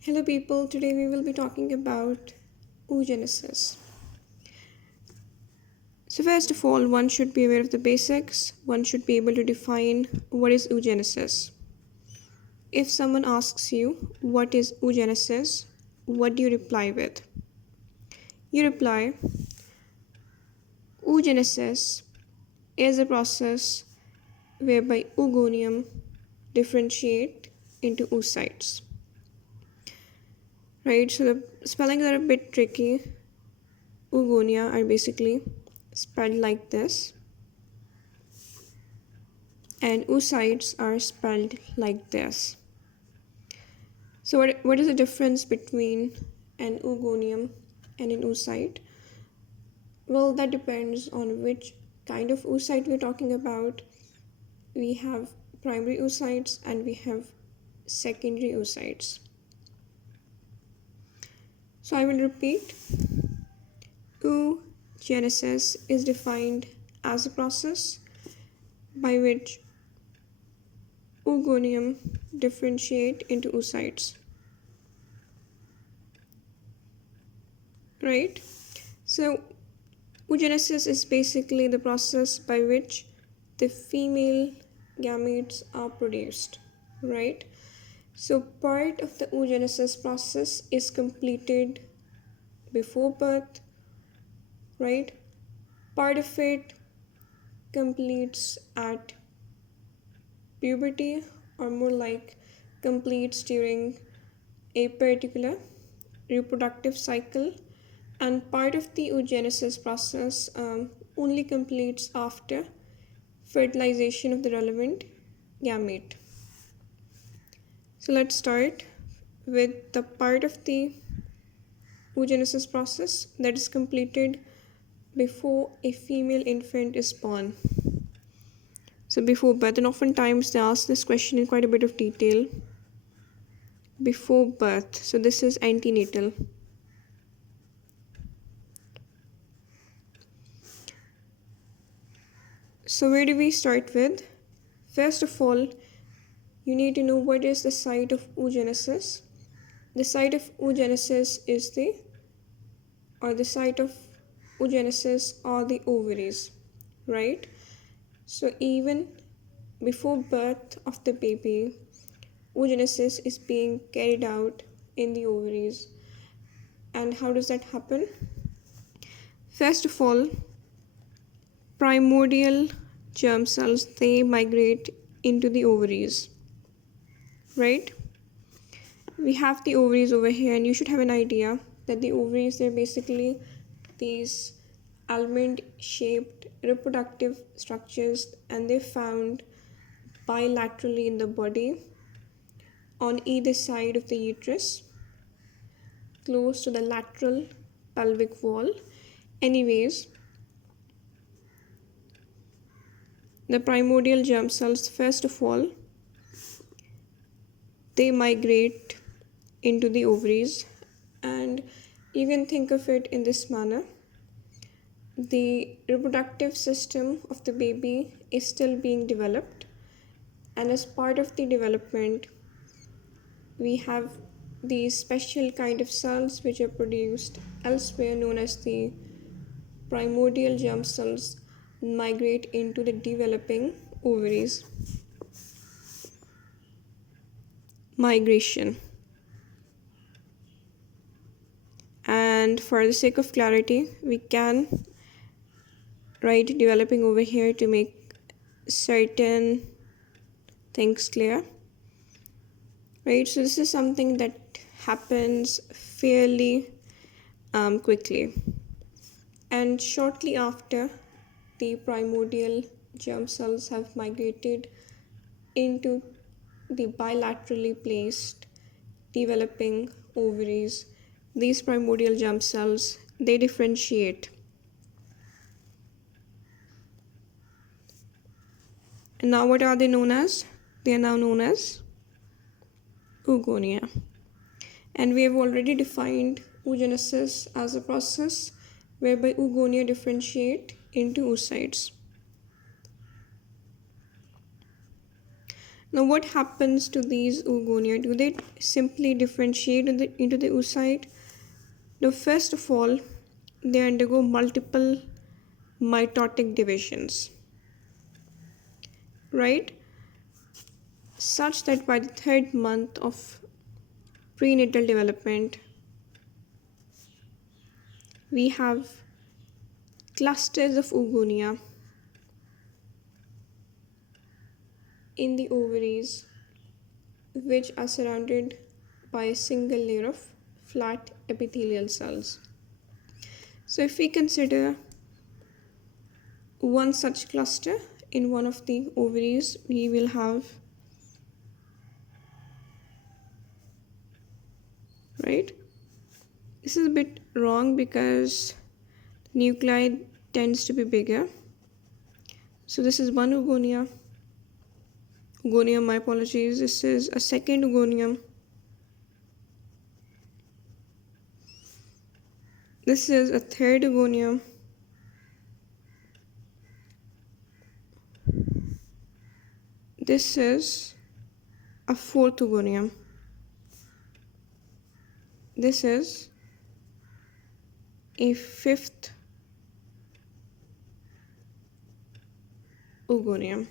Hello, people. Today we will be talking about oogenesis. So, first of all, one should be aware of the basics. One should be able to define what is oogenesis. If someone asks you, what is oogenesis? What do you reply with? You reply, oogenesis is a process whereby oogonium differentiate into oocytes. Right? So, the spellings are a bit tricky. Oogonia are basically spelled like this, and oocytes are spelled like this. So what is the difference between an oogonium and an oocyte? Well, that depends on which kind of oocyte we're talking about. We have primary oocytes and we have secondary oocytes. So I will repeat. Oogenesis is defined as a process by which oogonium differentiate into oocytes. Right? So oogenesis is basically the process by which the female gametes are produced, right? So part of the oogenesis process is completed before birth, right? Part of it completes at puberty, or more like completes during a particular reproductive cycle, and part of the oogenesis process only completes after fertilization of the relevant gamete. So let's start with the part of the oogenesis process that is completed before a female infant is born. So before birth, and oftentimes they ask this question in quite a bit of detail. Before birth, so this is antenatal. So where do we start with? First of all, you need to know what is the site of oogenesis. The site of oogenesis is the site of oogenesis are the ovaries, right? So even before birth of the baby, oogenesis is being carried out in the ovaries. And how does that happen? First of all, primordial germ cells, they migrate into the ovaries, right? We have the ovaries over here, and you should have an idea that the ovaries, they're basically these almond shaped reproductive structures, and they're found bilaterally in the body on either side of the uterus, close to the lateral pelvic wall. Anyways, the primordial germ cells, first of all, they migrate into the ovaries, and you can think of it in this manner. The reproductive system of the baby is still being developed, and as part of the development, we have these special kind of cells which are produced elsewhere, known as the primordial germ cells, migrate into the developing ovaries. Migration. And for the sake of clarity, we can write developing over here to make certain things clear. Right, so this is something that happens fairly quickly. And shortly after the primordial germ cells have migrated into the bilaterally placed developing ovaries, these primordial germ cells, they differentiate. And now what are they known as? They are now known as oogonia. And we have already defined oogenesis as a process whereby oogonia differentiate into oocytes. Now, what happens to these oogonia? Do they simply differentiate into the oocyte? Now, first of all, they undergo multiple mitotic divisions, right? Such that by the third month of prenatal development, we have clusters of oogonia in the ovaries, which are surrounded by a single layer of flat epithelial cells. So, if we consider one such cluster in one of the ovaries, we will have, right? This is a bit wrong because nuclei tends to be bigger. So this is one oogonia. Oogonium, my apologies. This is a second oogonium. This is a third oogonium. This is a fourth oogonium. This is a fifth oogonium.